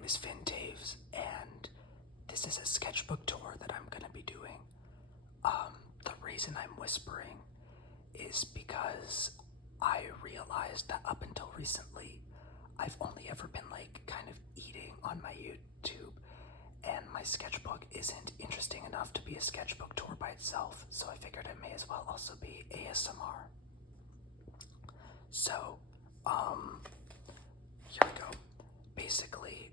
name is Toews, and this is a sketchbook tour that I'm gonna be doing. The reason I'm whispering is because I realized that up until recently, I've only ever been like kind of eating on my YouTube, and my sketchbook isn't interesting enough to be a sketchbook tour by itself, so I figured it may as well also be ASMR. So, here we go. Basically,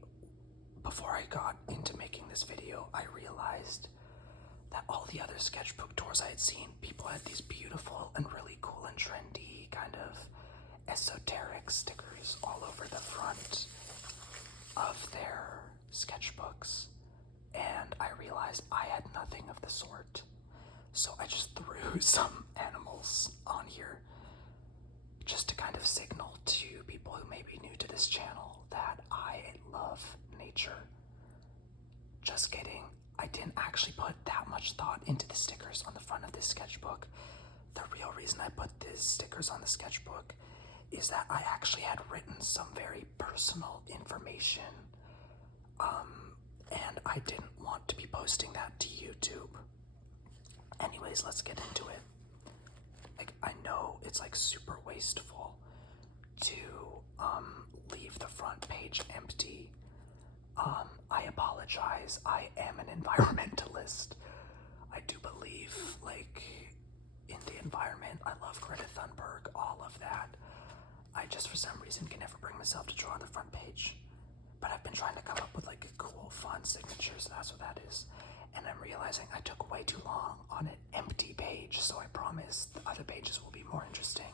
before I got into making this video, I realized that all the other sketchbook tours I had seen, people had these beautiful and really cool and trendy kind of esoteric stickers all over the front of their sketchbooks, and I realized I had nothing of the sort. So I just threw some animals on here just to kind of signal to people who may be new to this channel that I love nature. Just kidding. I didn't actually put that much thought into the stickers on the front of this sketchbook. The real reason I put these stickers on the sketchbook is that I actually had written some very personal information, and I didn't want to be posting that to YouTube. Anyways, let's get into it. Like, I know it's like super wasteful to leave the front page empty. I apologize. I am an environmentalist. I do believe like in the environment. I love Greta Thunberg, all of that. I just for some reason can never bring myself to draw on the front page. But I've been trying to come up with like cool, fun signatures. That's what that is. And I'm realizing I took way too long on an empty page, so I promise the other pages will be more interesting.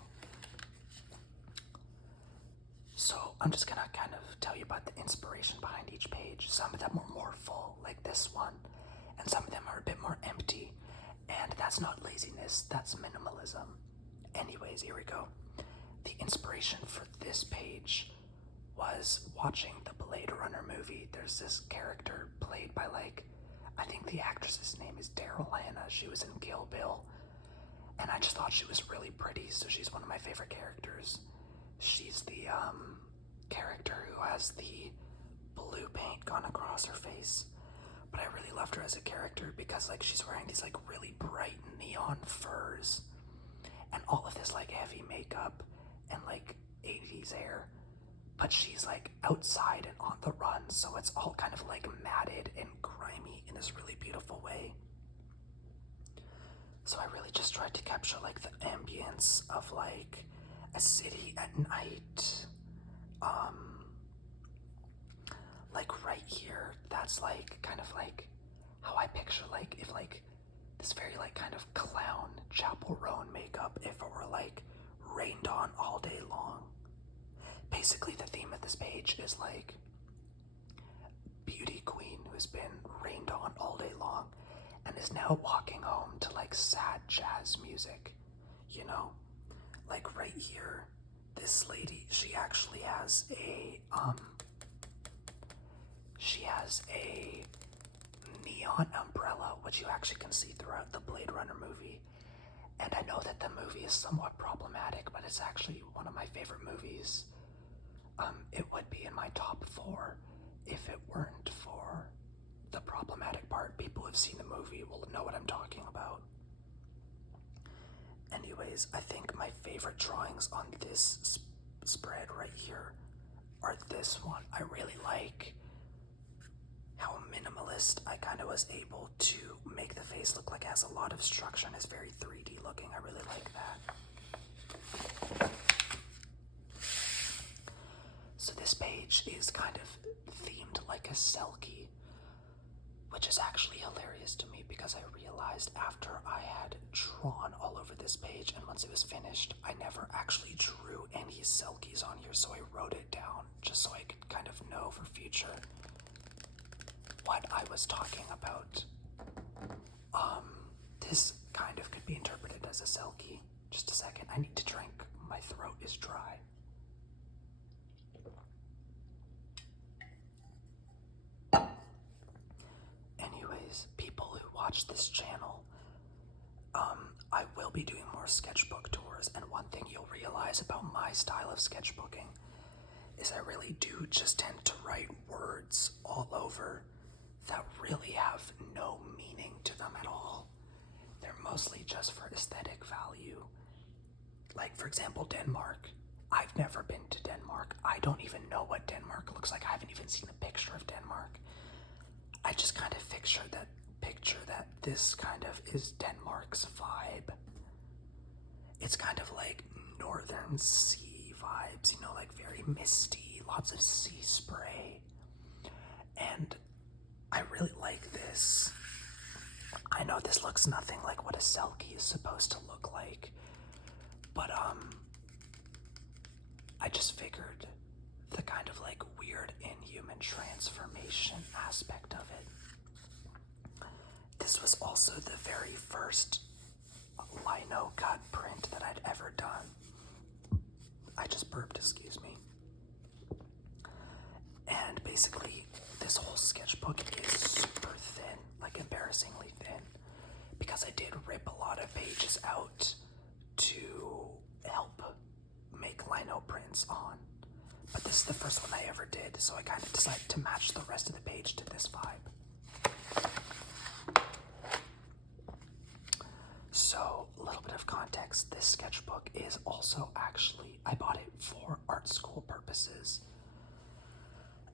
So I'm just gonna kind of tell you about the inspiration behind each page. Some of them are more full, like this one, and some of them are a bit more empty. And that's not laziness, that's minimalism. Anyways, here we go. The inspiration for this page was watching the Blade Runner movie. There's this character played by like, I think the actress's name is Daryl Hannah. She was in Kill Bill, and I just thought she was really pretty, so she's one of my favorite characters. She's the character who has the blue paint gone across her face, but I really loved her as a character because like she's wearing these like really bright neon furs and all of this like heavy makeup and like 80s hair, but she's like outside and on the run, so it's all kind of like matted and grimy in this really beautiful way. So I really just tried to capture like the ambience of like a city at night. Like right here, that's like kind of like how I picture like if like this very like kind of clown Chapel Roan makeup if it were like rained on all day long. Basically the theme of this page is like beauty queen who's been rained on all day long and is now walking home to like sad jazz music, you know? Like right here, this lady, she actually has a neon umbrella, which you actually can see throughout the Blade Runner movie. And I know that the movie is somewhat problematic, but it's actually one of my favorite movies. It would be in my top 4 if it weren't for the problematic part. People who've seen the movie will know what I'm talking about. Anyways, I think my favorite drawings on this spread right here are this one. I really like how minimalist I kind of was able to make the face look like it has a lot of structure and is very 3D looking. I really like that. So this page is kind of themed like a selkie, which is actually hilarious to me because I realized after I had drawn all over this page and once it was finished, I never actually drew any selkies on here, so I wrote it down just so I could kind of know for future what I was talking about. This kind of could be interpreted as a selkie. Just a second, I need to drink. My throat is dry. Anyways, people who watch this channel, I will be doing more sketchbook tours, and one thing you'll realize about my style of sketchbooking is I really do just tend to write words all over that really have no meaning to them at all. They're mostly just for aesthetic value. Like, for example, Denmark. I've never been to Denmark. I don't even know what Denmark looks like. I haven't even seen a picture of Denmark. I just kind of picture that this kind of is Denmark's vibe. It's kind of like northern sea vibes, like very misty, lots of sea spray. And I really like this. I know this looks nothing like what a selkie is supposed to look like, but I just figured the kind of like weird inhuman transformation aspect of it. This was also the very first lino cut print that I'd ever done. I just burped, excuse me. And basically, this whole sketchbook is super thin, like embarrassingly thin, because I did rip a lot of pages out to help make lino prints on. But this is the first one I ever did, so I kind of decided to match the rest of the page to this vibe. So, a little bit of context, this sketchbook is also actually, I bought it for art school purposes.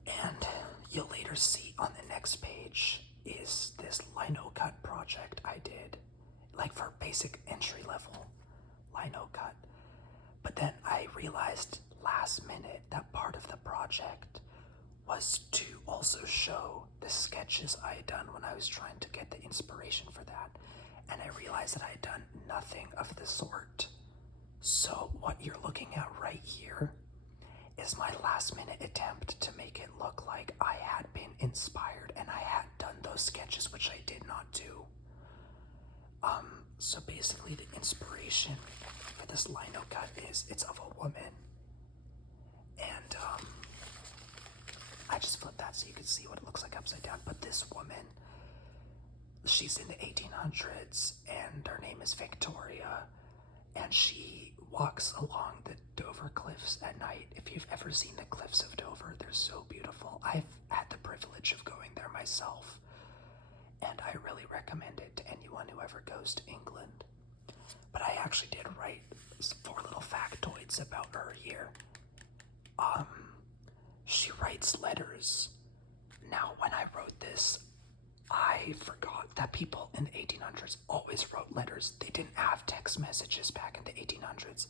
And you'll later see on the next page is this lino cut project I did, like for basic entry level lino cut. But then I realized last minute that part of the project was to also show the sketches I had done when I was trying to get the inspiration for that. And I realized that I had done nothing of the sort. So what you're looking at right here is my last minute attempt to make it look like I had been inspired and I had done those sketches, which I did not do. So basically the inspiration for this lino cut is, it's of a woman. And I just flipped that so you can see what it looks like upside down. But this woman, she's in the 1800s and her name is Victoria, and she walks along the Dover cliffs at night. If you've ever seen the cliffs of Dover, they're so beautiful. I've had the privilege of going there myself, and I really recommend it to anyone who ever goes to England. But I actually did write 4 little factoids about her here. She writes letters. Now, when I wrote this, I forgot that people in the 1800s always wrote letters. They didn't have text messages back in the 1800s.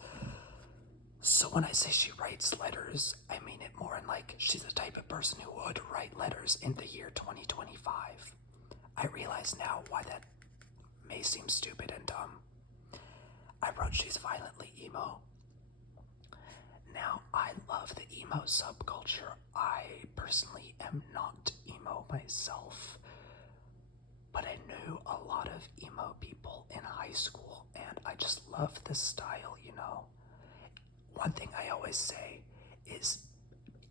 So when I say she writes letters, I mean it more in like she's the type of person who would write letters in the year 2025. I realize now why that may seem stupid and dumb. I wrote she's violently emo. Now, I love the emo subculture. I personally am not emo myself, but I knew a lot of emo people in high school, and I just love the style, One thing I always say is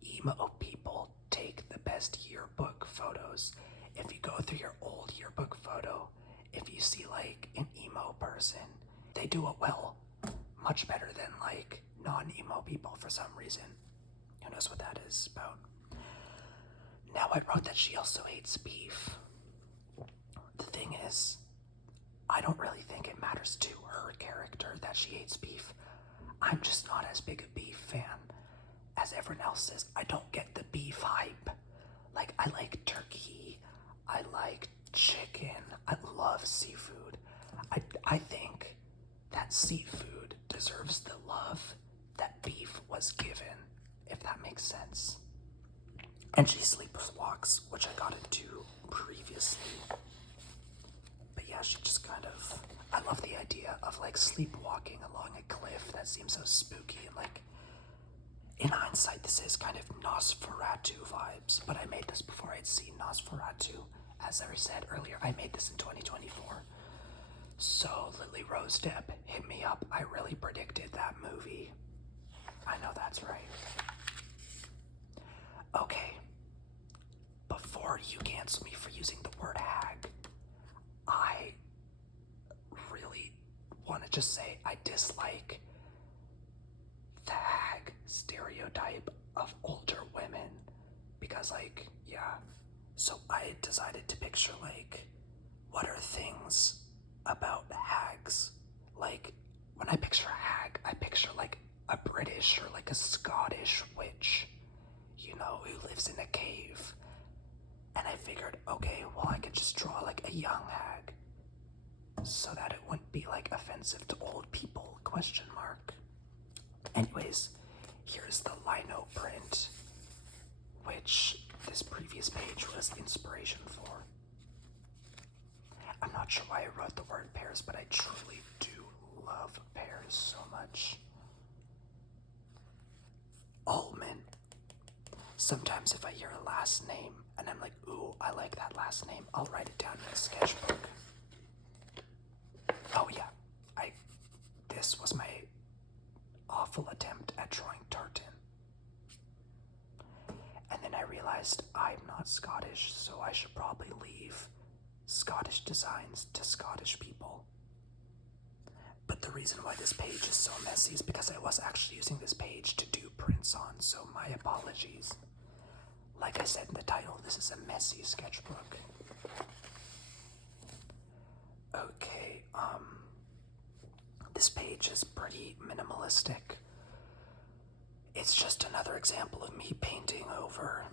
emo people take the best yearbook photos. If you go through your old yearbook photo, if you see like an emo person, they do it well, much better than like non-emo people for some reason. Who knows what that is about? Now, I wrote that she also hates beef. The thing is, I don't really think it matters to her character that she hates beef. I'm just not as big a beef fan as everyone else is. I don't get the beef hype. Like, I like turkey, I like chicken, I love seafood. I think that seafood deserves the love that beef was given, if that makes sense. And she sleepwalks, which I got into previously. But yeah, she just kind of, I love the idea of like sleepwalking along a cliff. That seems so spooky, and like, in hindsight, this is kind of Nosferatu vibes, but I made this before I'd seen Nosferatu. As I said earlier, I made this in 2024. So, Lily Rose Depp, hit me up. I really predicted that movie. I know that's right. Okay. Before you cancel me for using the word hag, I really want to just say I dislike the hag stereotype of older because, like, yeah. So I decided to picture, like, what are things about hags? Like, when I picture a hag, I picture, like, a British or, like, a Scottish witch, you know, who lives in a cave. And I figured, okay, well, I could just draw, like, a young hag so that it wouldn't be, like, offensive to old people, question mark. Anyways, here's the lino print, which this previous page was inspiration for. I'm not sure why I wrote the word pears, but I truly do love pears so much. Almond. Sometimes if I hear a last name and I'm like, ooh, I like that last name, I'll write it down in a sketchbook. Oh yeah, this was my awful attempt at drawing tartan. And then I realized I'm not Scottish, so I should probably leave Scottish designs to Scottish people. But the reason why this page is so messy is because I was actually using this page to do prints on, so my apologies. Like I said in the title, this is a messy sketchbook. Okay, this page is pretty minimalistic. It's just another example of me painting over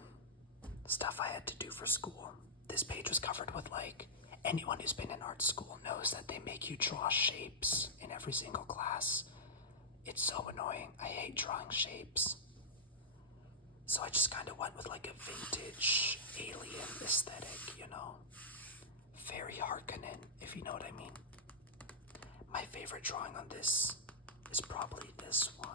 stuff I had to do for school. This page was covered with, like, anyone who's been in art school knows that they make you draw shapes in every single class. It's so annoying. I hate drawing shapes. So I just kind of went with, like, a vintage alien aesthetic, you know? Very Harkonnen, if you know what I mean. My favorite drawing on this is probably this one.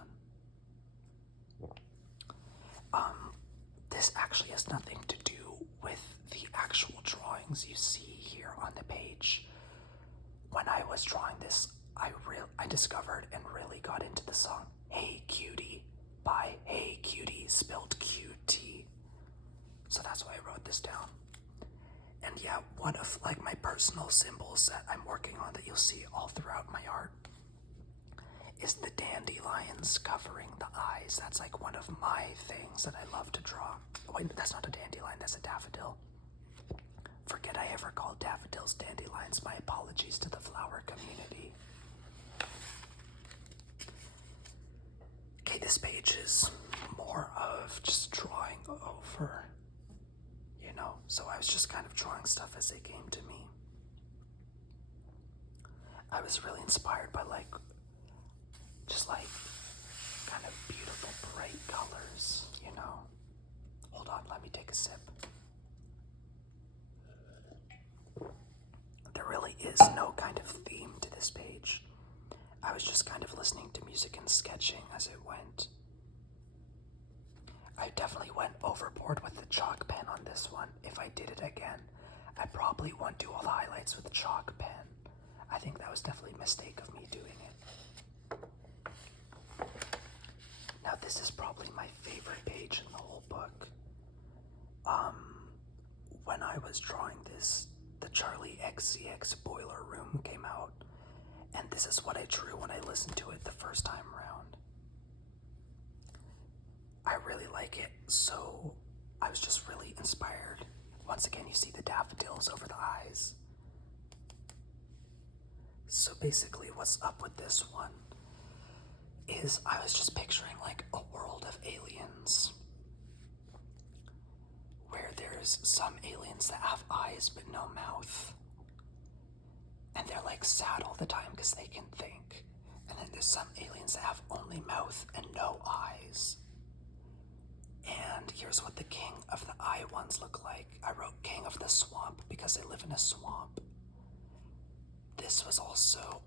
This actually has nothing to do with the actual drawings you see here on the page. When I was drawing this, I discovered and really got into the song Hey Cutie by Hey Cutie, spelled QT. So that's why I wrote this down. And yeah, one of, like, my personal symbols that I'm working on that you'll see all throughout my art is the dandelions covering the eyes. That's, like, one of my things that I love to draw. Oh, wait, that's not a dandelion, that's a daffodil. Forget I ever called daffodils dandelions. My apologies to the flower community. Okay, this page is more of just drawing over, you know, so I was just kind of drawing stuff as it came to me. I was really inspired by, like, just, like, kind of beautiful bright colors, you know. Hold on, let me take a sip. There really is no kind of theme to this page. I was just kind of listening to music and sketching as it went. I definitely went overboard with the chalk pen on this one. If I did it again, I probably won't do all the highlights with the chalk pen. I think that was definitely a mistake of me doing it. Now this is probably my favorite page in the whole book. When I was drawing this, the Charlie XCX Boiler Room came out, and this is what I drew when I listened to it the first time around. I really like it, so I was just really inspired. Once again, you see the daffodils over the eyes. So basically what's up with this one is I was just picturing, like, a world of aliens where there's some aliens that have eyes but no mouth, and they're, like, sad all the time because they can think. And then there's some aliens that have only mouth and no eyes. And here's what the king of the eye ones look like. I wrote king of the swamp because they live in a swamp. This was also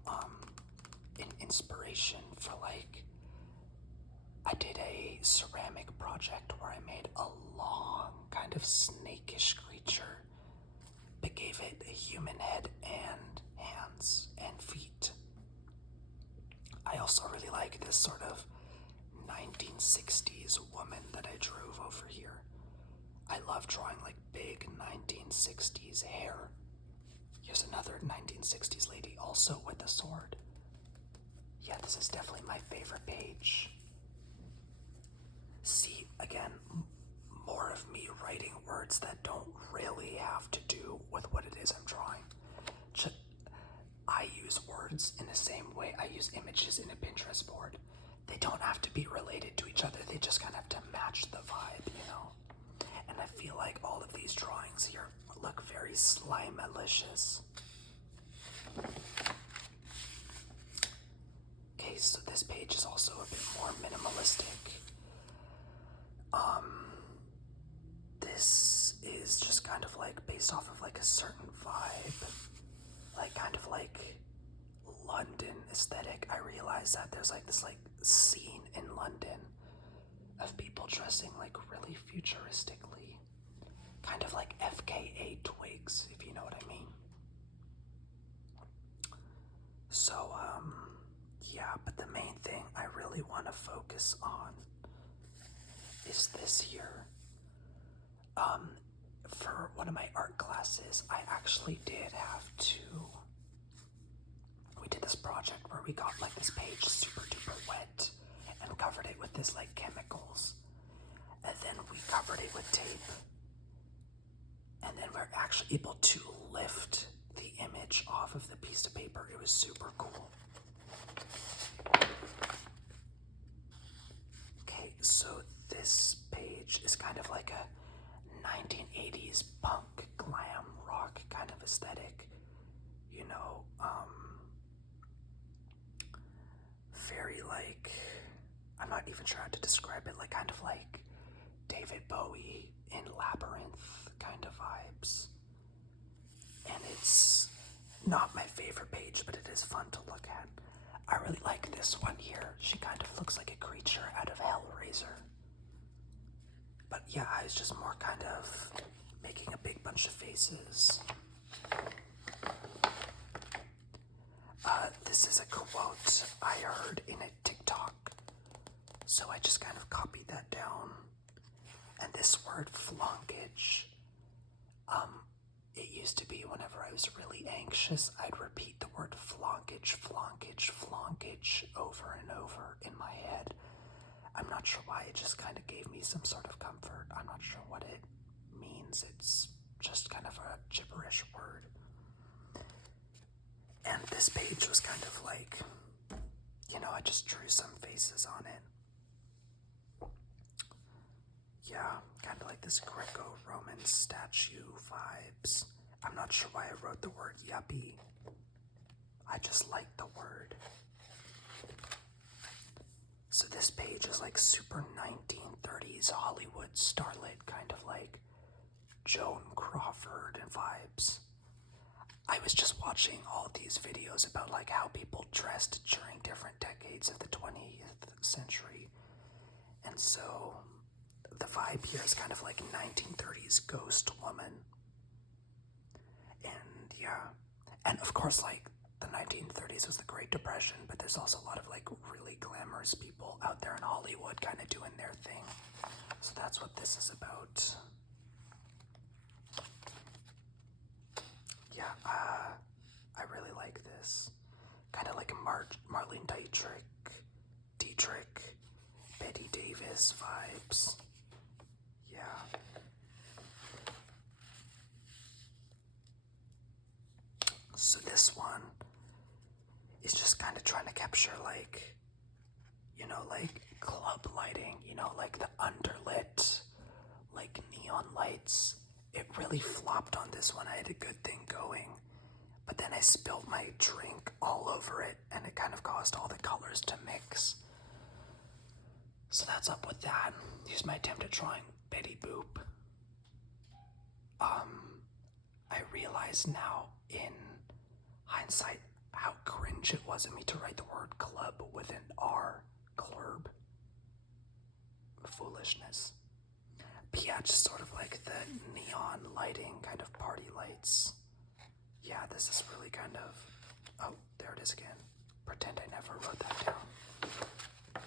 an inspiration for, like, I did a ceramic project where I made a long kind of snakish creature but gave it a human head and hands and feet. I also really like this sort of 1960s woman that I drew over here. I love drawing, like, big 1960s hair. Here's another 1960s lady, also with a sword. Yeah, this is definitely my favorite page. See, again, more of me writing words that don't really have to do with what it is I'm drawing. I use words in the same way I use images in a Pinterest board. They don't have to be related to each other. They just kind of have to match the vibe, you know? And I feel like all of these drawings here look very slime-malicious. Okay, so this page is also a bit more minimalistic. This is just kind of like based off of like a certain vibe, like kind of like London aesthetic. I realize that there's like this like scene in London of people dressing like really futuristically, kind of like FKA twigs, if you know what I mean. So, yeah, but the main thing I really want to focus on is this here. For one of my art classes, I actually did have to, we did this project where we got like this page super duper wet and covered it with this like chemicals. And then we covered it with tape. And then we're actually able to lift the image off of the piece of paper. It was super cool. Okay, so this page is kind of like a 1980s punk glam rock kind of aesthetic, you know, very like, I'm not even sure how to describe it, like kind of like David Bowie in Labyrinth kind of vibes. And it's not my favorite page, but it is fun to look at. I really like this one here. She kind of looks like a creature out of Hellraiser. But yeah, I was just more kind of making a big bunch of faces. This is a quote I heard in a TikTok, so I just kind of copied that down. And this word flonkage, it used to be whenever I was really anxious, I'd repeat the word flonkage, flonkage, flonkage over and over in my head. I'm not sure why, it just kind of gave me some sort of comfort. I'm not sure what it means. It's just kind of a gibberish word. And this page was kind of like, you know, I just drew some faces on it. Yeah, kind of like this Greco-Roman statue vibes. I'm not sure why I wrote the word yuppie. I just like the word. So this page is like super 1930s Hollywood starlet, kind of like Joan Crawford and vibes. I was just watching all these videos about like how people dressed during different decades of the 20th century. And so the vibe here is kind of like 1930s ghost woman. And yeah, and of course like the 1930s was the Great Depression, but there's also a lot of like really glamorous people out there in Hollywood kind of doing their thing. So that's what this is about. Yeah, I really like this. Kind of like a Marlene Dietrich, Betty Davis vibes. Yeah. So this one is just kind of trying to capture like, you know, like club lighting, you know, like the underlit, like neon lights. It really flopped on this one. I had a good thing going, but then I spilled my drink all over it and it kind of caused all the colors to mix. So that's up with that. Here's my attempt at drawing Betty Boop. I realize now in hindsight how cringe it was of me to write the word club with an R, club. Foolishness. But yeah, just sort of like the neon lighting, kind of party lights. Yeah, this is really kind of, oh, there it is again. Pretend I never wrote that down.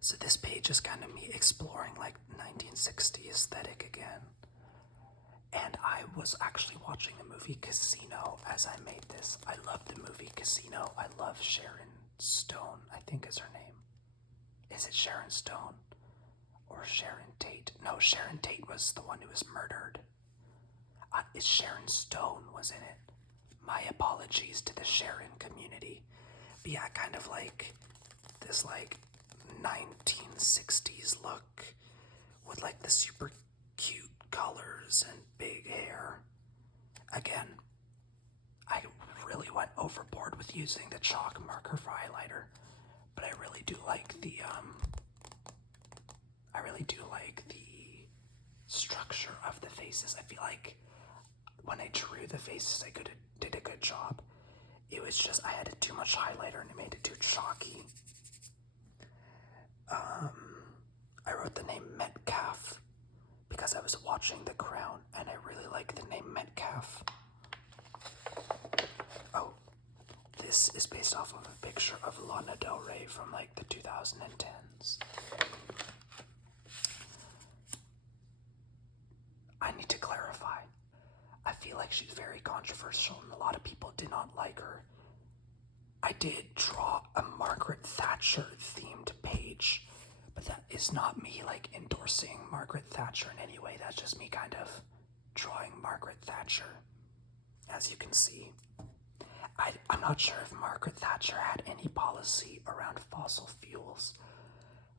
So this page is kind of me exploring like 1960s aesthetic again. And I was actually watching the movie Casino as I made this. I love the movie Casino. I love Sharon Stone, I think is her name. Is it Sharon Stone? Or Sharon Tate? no, Sharon Tate was the one who was murdered. It's Sharon Stone was in it. My apologies to the Sharon community. But yeah, kind of like this like 1960s look with like the super cute colors and big hair. Again, I really went overboard with using the chalk marker for highlighter, but I really do like the structure of the faces. I feel like when I drew the faces, I did a good job. It was just I added too much highlighter and it made it too chalky. I wrote the name Metcalf because I was watching The Crown and I really like the name Metcalf. Oh, this is based off of a picture of Lana Del Rey from like the 2010s. I need to clarify. I feel like she's very controversial and a lot of people did not like her. I did draw a Margaret Thatcher themed page, but that is not me like endorsing Margaret Thatcher in any way. That's just me kind of drawing Margaret Thatcher, as you can see. I'm not sure if Margaret Thatcher had any policy around fossil fuels.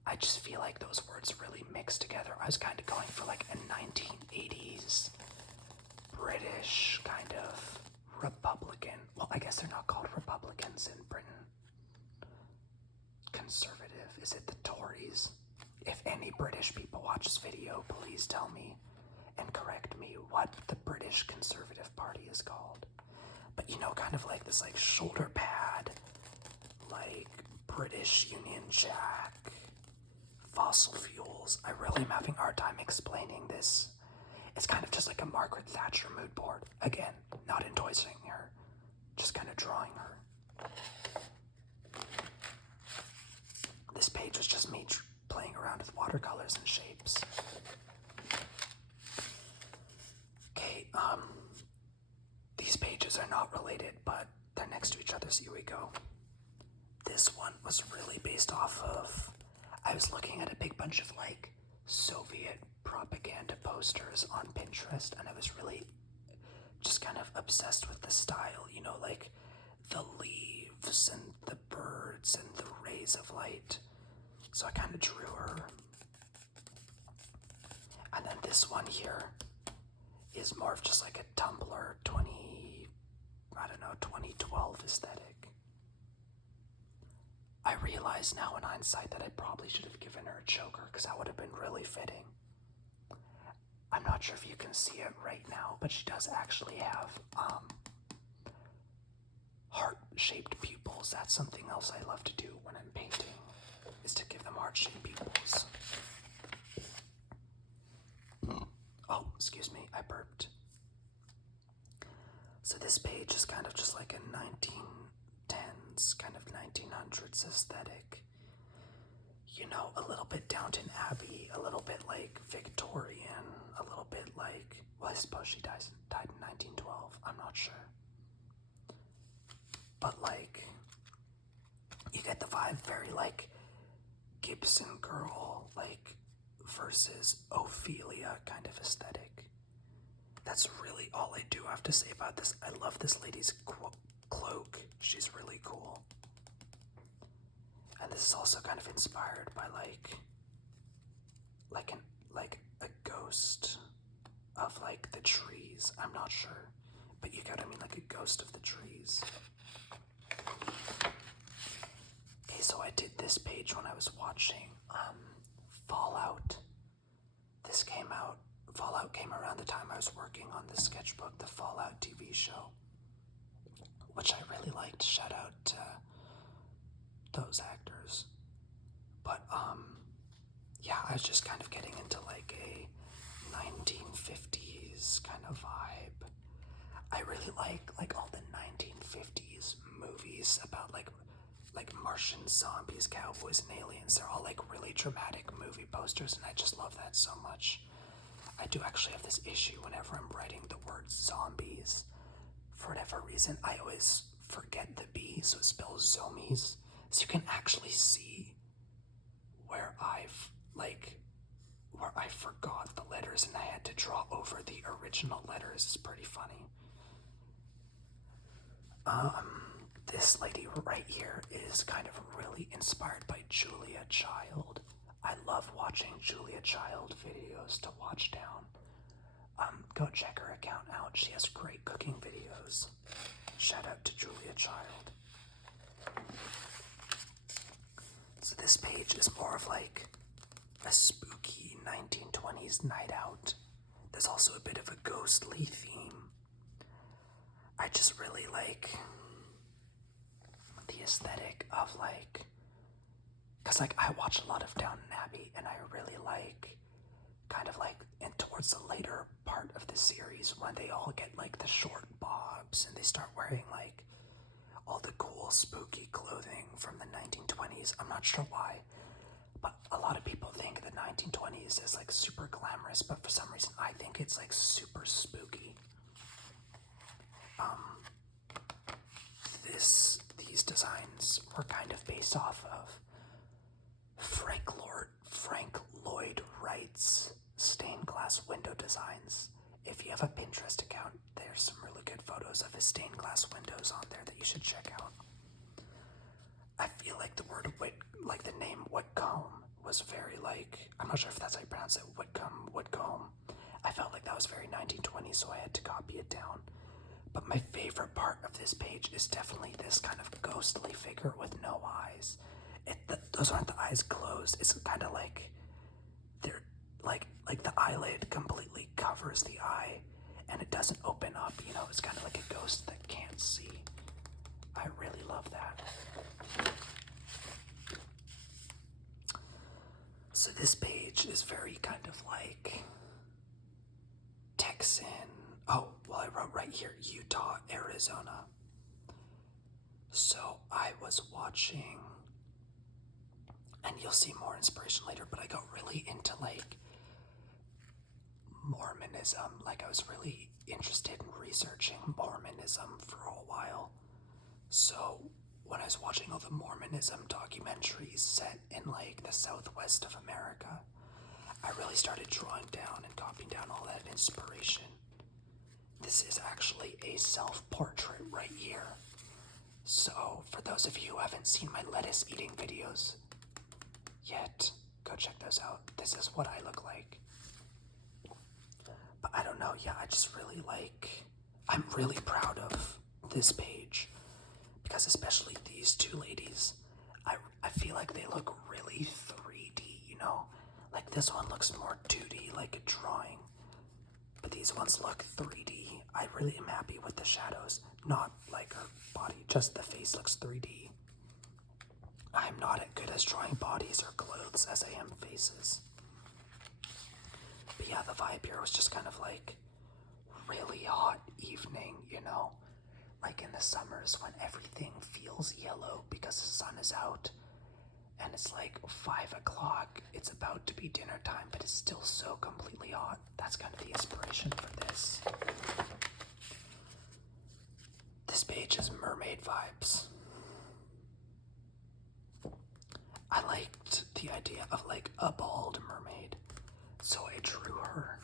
I just feel like those words really mixed together. I was kind of going for like a 1980s British kind of Republican. Well, I guess they're not called Republicans in Britain. Conservative. Is it the Tories? If any British people watch this video, please tell me and correct me what the British Conservative Party is called. But you know, kind of like this like shoulder pad, like British Union Jack, fossil fuels. I really am having a hard time explaining this. It's kind of just like a Margaret Thatcher mood board. Again, not endorsing her, just kind of drawing her. This page was just me playing around with watercolors and shapes. Okay, these pages are not related, but they're next to each other, so here we go. This one was really based off of, I was looking at a big bunch of like Soviet propaganda posters on Pinterest, and I was really just kind of obsessed with the style, you know, like the leaves and the birds and the rays of light. So I kind of drew her. And then this one here is more of just like a Tumblr 2012 aesthetic. I realize now in hindsight that I probably should have given her a choker because that would have been really fitting. I'm not sure if you can see it right now, but she does actually have heart-shaped pupils. That's something else I love to do when I'm painting, is to give them heart-shaped pupils. Oh, excuse me, I burped. So this page is kind of just like a 1910s, kind of 1900s aesthetic. You know, a little bit Downton Abbey, a little bit like Victorian, a little bit like, well, I suppose she died in 1912, I'm not sure. But like, you get the vibe, very like Gibson Girl, like versus Ophelia kind of aesthetic. That's really all I do have to say about this. I love this lady's cloak. She's really cool. And this is also kind of inspired by like a ghost of like the trees. I'm not sure, but you get what I mean, like a ghost of the trees. Okay, so I did this page when I was watching Fallout. Fallout came around the time I was working on the sketchbook, the Fallout TV show, which I really liked. Shout out to those actors. But yeah, I was just kind of getting into like a 1950s kind of vibe. I really like all the 1950s movies about like Martian zombies, cowboys, and aliens. They're all like really dramatic movie posters, and I just love that so much. I do actually have this issue whenever I'm writing the word zombies. For whatever reason, I always forget the B, so it spells zombies. So you can actually see where I've, like, where I forgot the letters and I had to draw over the original letters is pretty funny. This lady right here is kind of really inspired by Julia Child. I love watching Julia Child videos to watch down. Go check her account out. She has great cooking videos. Shout out to Julia Child. So this page is more of like a spooky 1920s night out. There's also a bit of a ghostly theme. I just really like the aesthetic of like, because like I watch a lot of Downton Abbey and I really like kind of like and towards the later part of the series when they all get like the short bobs and they start wearing like all the cool spooky clothing from the 1920s. I'm not sure why, but a lot of people think the 1920s is like super glamorous, but for some reason I think it's like super spooky. These designs were kind of based off of Frank Lloyd Wright's stained glass window designs. If you have a Pinterest account, there's some really good photos of his stained glass windows on there that you should check out. I feel like the word like the name Whitcomb was very like, I'm not sure if that's how you pronounce it, Whitcomb. I felt like that was very 1920s, so I had to copy it down. But my favorite part of this page is definitely this kind of ghostly figure with no eyes. Those aren't the eyes closed. It's kind of like they're like the eyelid completely covers the eye and it doesn't open up. You know, it's kind of like a ghost that can't see. I really love that. So this page is very kind of like Texan. Oh, well, I wrote right here, Utah, Arizona. So I was watching, and you'll see more inspiration later, but I got really into like Mormonism. Like I was really interested in researching Mormonism for a while. So when I was watching all the Mormonism documentaries set in like the southwest of America, I really started drawing down and copying down all that inspiration. This is actually a self-portrait right here. So for those of you who haven't seen my lettuce eating videos yet, go check those out. This is what I look like. But I don't know, yeah, I just really like, I'm really proud of this page because especially these two ladies, I feel like they look really 3D, you know? Like this one looks more 2D, like a drawing, but these ones look 3D. I really am happy with the shadows, not like her body, just the face looks 3D. I'm not as good as drawing bodies or clothes as I am faces. But yeah, the vibe here was just kind of like really hot evening, you know? Like in the summers when everything feels yellow because the sun is out and it's like 5 o'clock, it's about to be dinner time, but it's still so completely hot. That's kind of the inspiration for this. This page is mermaid vibes. I liked the idea of like a bald mermaid, so I drew her.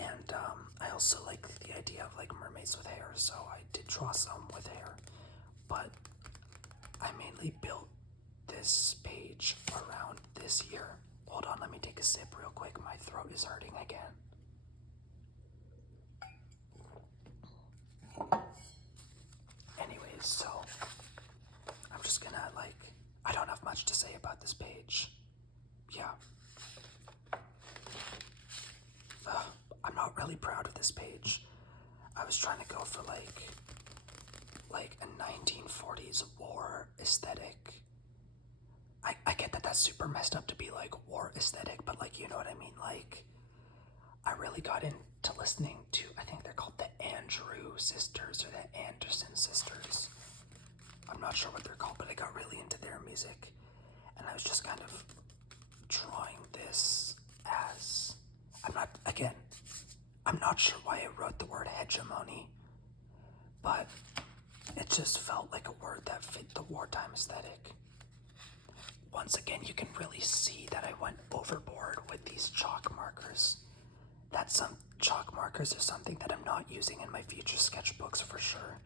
And I also like the idea of like mermaids with hair, so I did draw some with hair. But I mainly built this page around this year. Hold on, let me take a sip real quick. My throat is hurting again. Anyways, so I'm just gonna like, I don't have much to say about this page. Yeah. I'm not really proud of this page. I was trying to go for like a 1940s war aesthetic. I get that that's super messed up to be like war aesthetic, but like, you know what I mean? Like, I really got into listening to, I think they're called the Andrew sisters or the Anderson sisters. I'm not sure what they're called, but I got really into their music. And I was just kind of drawing this as, I'm not sure why I wrote the word hegemony, but it just felt like a word that fit the wartime aesthetic. once again, you can really see that I went overboard with these chalk markers. That some chalk markers are something that I'm not using in my future sketchbooks for sure,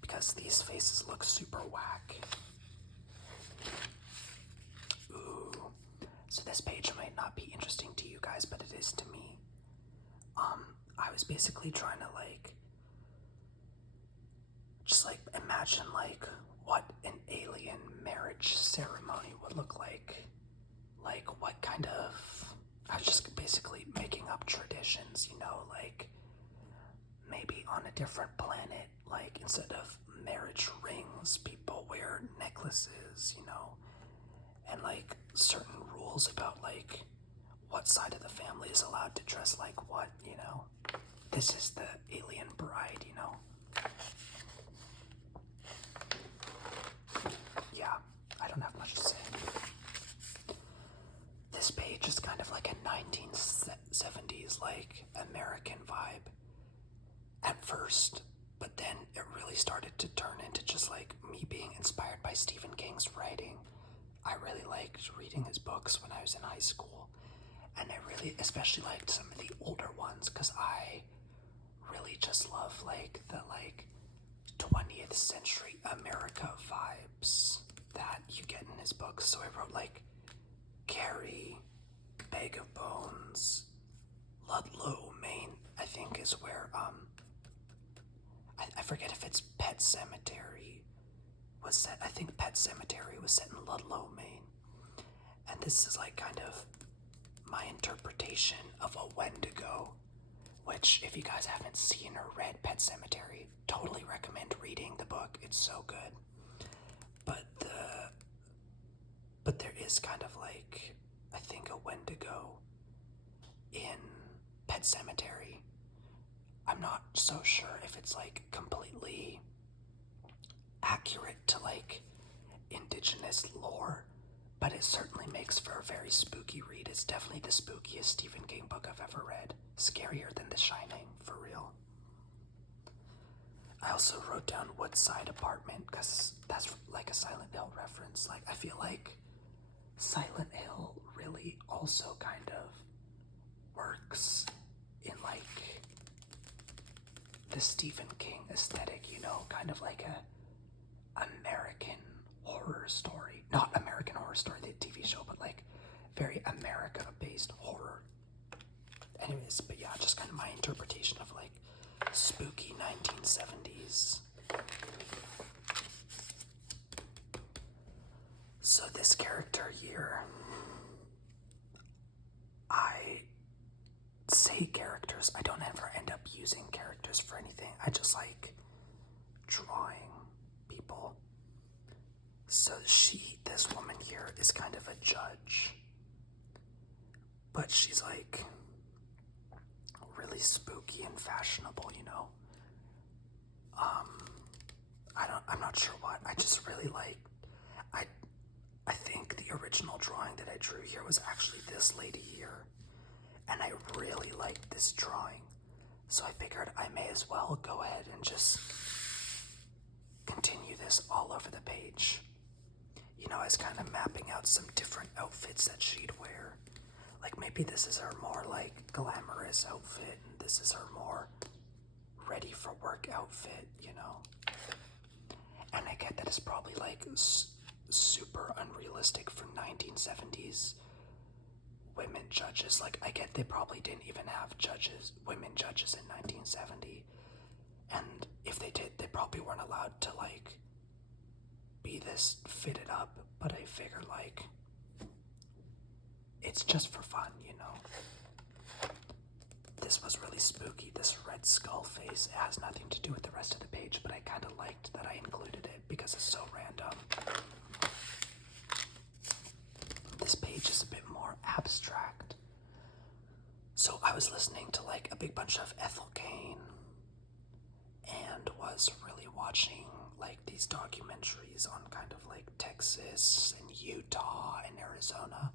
because these faces look super whack. Ooh. So this page might not be interesting to you guys, but it is to me. I was basically trying to just imagine what an alien marriage ceremony would look like. Like what kind of, I was just basically making up traditions, maybe on a different planet, instead of marriage rings, people wear necklaces, and certain rules about what side of the family is allowed to dress like what, This is the alien bride, Yeah, I don't have much to say. This page is kind of like a 1970s American vibe at first, but then it really started to turn into just me being inspired by Stephen King's writing. I really liked reading his books when I was in high school, and I really especially liked some of the older ones because I really just love the 20th century America vibes that you get in his books. So I wrote Carrie, Bag of Bones, Ludlow, Maine, I think is where I forget if it's Pet Cemetery was set. I think Pet Cemetery was set in Ludlow, Maine. And this is kind of my interpretation of a Wendigo, which if you guys haven't seen or read Pet Cemetery, totally recommend reading the book. It's so good. But there is kind of I think a Wendigo in Pet Cemetery. I'm not so sure if it's completely accurate to indigenous lore, but it certainly makes for a very spooky read. It's definitely the spookiest Stephen King book I've ever read. Scarier than The Shining, for real. I also wrote down Woodside Apartment because that's a Silent Hill reference. I feel like Silent Hill really also kind of works in the Stephen King aesthetic, kind of a American horror story. Not American Horror Story, the TV show, but very America-based horror. Anyways, but yeah, just kind of my interpretation of spooky 1970s. So this character here, I say characters, I don't ever end up using characters for anything. I just like drawing people. So this woman here is kind of a judge, but she's really spooky and fashionable, I'm not sure what. I just really I think the original drawing that I drew here was actually this lady here, and I really liked this drawing, so I figured I may as well go ahead and just continue this all over the page. I was kind of mapping out some different outfits that she'd wear. Maybe this is her more glamorous outfit, and this is her more ready for work outfit, And I get that it's probably super unrealistic for 1970s women judges. I get they probably didn't even have women judges in 1970. And if they did, they probably weren't allowed to be this fitted up. But I figured it's just for fun, This was really spooky, this red skull face. It has nothing to do with the rest of the page, but I kind of liked that I included it because it's so random. This page is a bit more abstract. So I was listening to a big bunch of Ethel Cain and was really watching these documentaries on kind of Texas and Utah and Arizona.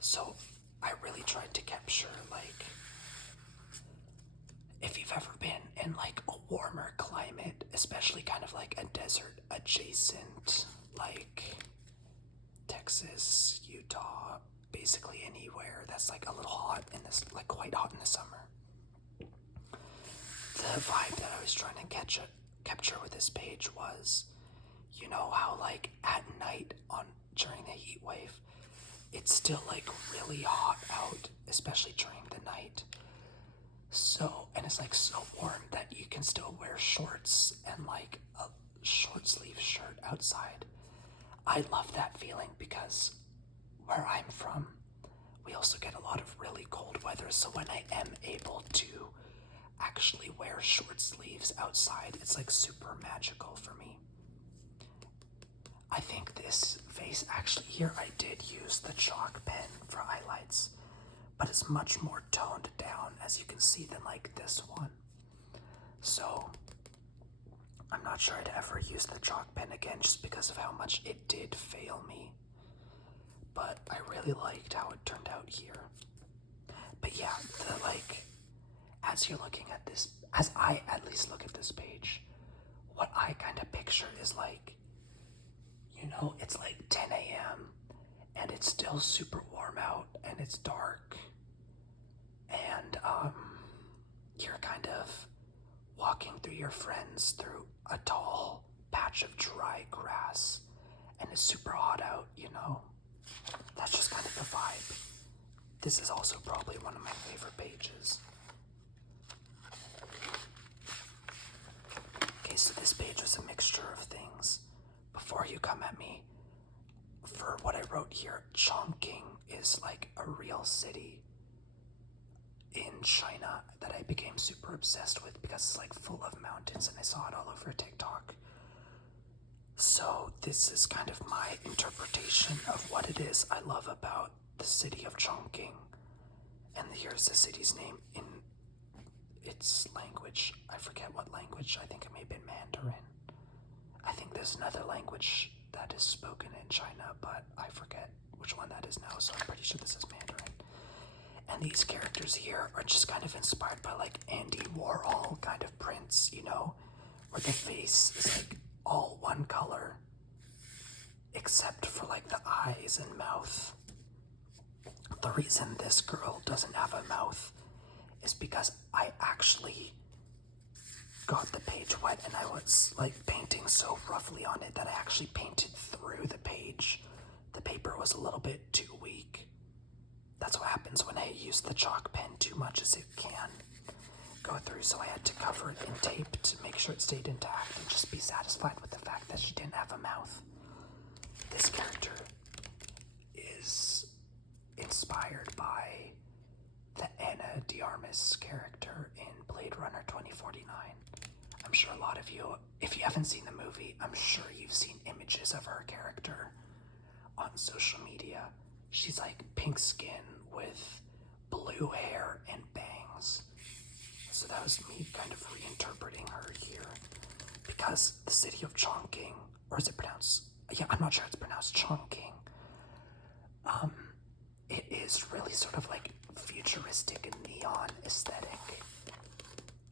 So I really tried to capture if you've ever been in a warmer climate, especially kind of a desert adjacent Texas, Utah, basically anywhere that's like a little hot in this, like quite hot in the summer. The vibe that I was trying to capture with this page was, you know how like at night during the heat wave, it's still like really hot out, especially during the night. So, and it's like so warm that you can still wear shorts and like a short sleeve shirt outside. I love that feeling because where I'm from, we also get a lot of really cold weather. So when I am able to actually wear short sleeves outside, it's like super magical for me. I think this face, actually here I did use the chalk pen for highlights, but it's much more toned down, as you can see, than like this one. So I'm not sure I'd ever use the chalk pen again just because of how much it did fail me. But I really liked how it turned out here. But yeah, as you're looking at this, as I at least look at this page, what I kind of picture is like, you know, it's like 10 a.m. and it's still super warm out and it's dark. And you're kind of walking through your friends through a tall patch of dry grass and it's super hot out, you know. That's just kind of the vibe. This is also probably one of my favorite pages. Okay, so this page was a mixture of things. Before you come at me for what I wrote here, Chongqing is like a real city in China that I became super obsessed with because it's like full of mountains and I saw it all over TikTok. So this is kind of my interpretation of what it is I love about the city of Chongqing. And here's the city's name in its language. I forget what language. I think it may have been Mandarin. I think there's another language that is spoken in China, but I forget which one that is now, so I'm pretty sure this is Mandarin. And these characters here are just kind of inspired by like Andy Warhol kind of prints, you know, where the face is like all one color, except for like the eyes and mouth. The reason this girl doesn't have a mouth is because I actually got the page wet and I was like painting so roughly on it that I actually painted through the page. The paper was a little bit too weak. That's what happens when I use the chalk pen too much as it can go through, so I had to cover it in tape to make sure it stayed intact and just be satisfied with the fact that she didn't have a mouth. This character is inspired by the Ana de Armas character in Blade Runner 2049. I'm sure a lot of you, if you haven't seen the movie, I'm sure you've seen images of her character on social media. She's like pink skin with blue hair and bangs. So that was me kind of reinterpreting her here. Because the city of Chongqing, or is it pronounced, yeah, I'm not sure it's pronounced Chongqing. It is really sort of like futuristic and neon aesthetic.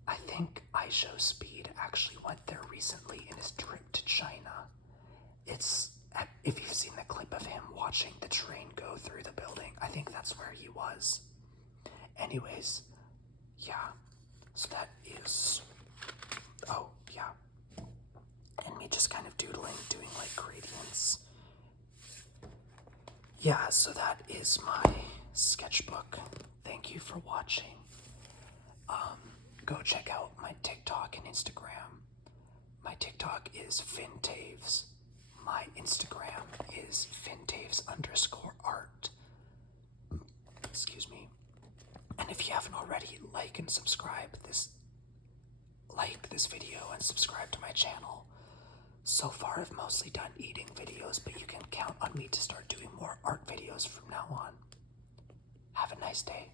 I think iShow Speed actually went there recently in his trip to China. If you've seen the clip of him watching the train go through the building, I think that's where he was. Anyways, yeah, so that is, oh, yeah, and me just kind of doodling, doing like gradients. Yeah, so that is my sketchbook. Thank you for watching. Go check out my TikTok and Instagram. My TikTok is FinTaves. My Instagram is FinTaves_art. Excuse me. And if you haven't already, like and subscribe like this video and subscribe to my channel. So far I've mostly done eating videos, but you can count on me to start doing more art videos from now on. Have a nice day.